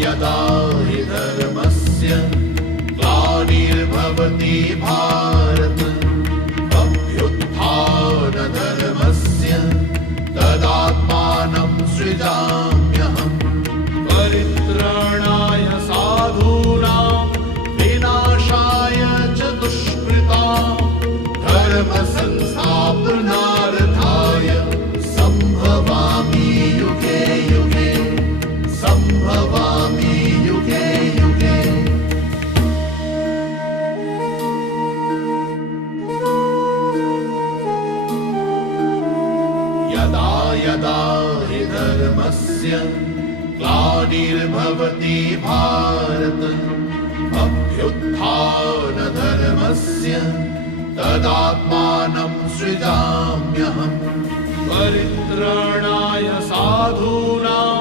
यदा हि धर्मस्य ग्लानिर्भवति भारत अभ्युत्थानधर्मस्य तदात्मानं सृजाम्यहम् परित्राणाय साधूनां विनाशाय च दुष्कृतां धर्मसंस्थापनार्थाय सम्भवामि युगे युगे सम्भवामि युगे युगे। यदा यदा हि धर्मस्य ग्लानिर्भवति भारत अभ्युत्थानधर्मस्य तदात्मानं सृजाम्यहम् परित्राणाय साधूनां